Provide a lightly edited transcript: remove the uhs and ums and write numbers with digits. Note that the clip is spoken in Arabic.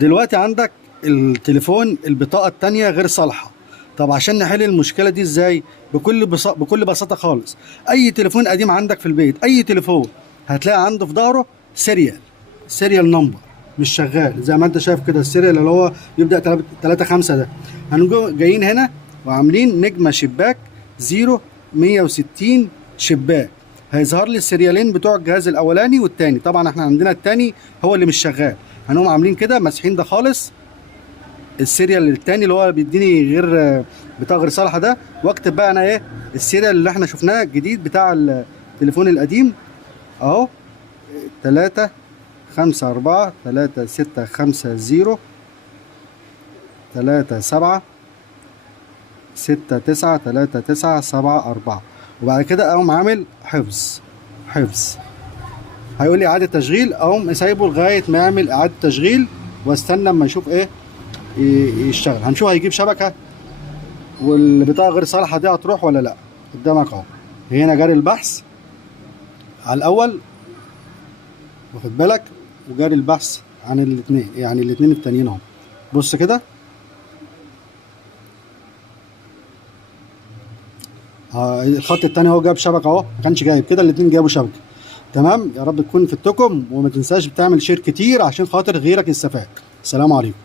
دلوقتي عندك التليفون البطاقة التانية غير صالحة. طب عشان نحل المشكلة دي ازاي؟ بكل بساطة خالص. اي تليفون قديم عندك في البيت، اي تليفون هتلاقي عنده في ظهره سيريال نمبر مش شغال، زي ما انت شايف كده السيريال اللي هو يبدأ 3 5 ده. هنجو جايين هنا وعاملين نجمة شباك 160 شباك، هيظهر لي السيريالين بتوع الجهاز الاولاني والتاني. طبعا احنا عندنا التاني هو اللي مش شغال، هنقوم عاملين كده مسحين ده خالص، السيريال التاني اللي هو بيديني غير بتاع غير صالحه ده، واكتب بقى انا ايه السيريال اللي احنا شفناه الجديد بتاع التليفون القديم اهو: 3 5 4 3 6 5 0 3 7 6 9 3 9 7 4. وبعد كده اقوم عامل حفظ. هيقول لي اعاده تشغيل، اقوم سايبه لغايه ما يعمل اعاده تشغيل واستنى اما يشوف ايه يشتغل. هنشوف هيجيب شبكه والبطاقه غير صالحه دي هتروح ولا لا. قدامك اهو، هنا جاري البحث على الاول، واخد بالك، وجاري البحث عن الاثنين، يعني الاثنين التانيين اهو. بص كده، الخط التاني هو جاب شبكه اهو، ما كانش جايب كده، الاثنين جابوا شبكه. تمام، يا رب تكون فدتكم، وما تنساش بتعمل شير كتير عشان خاطر غيرك يستفاد. السلام عليكم.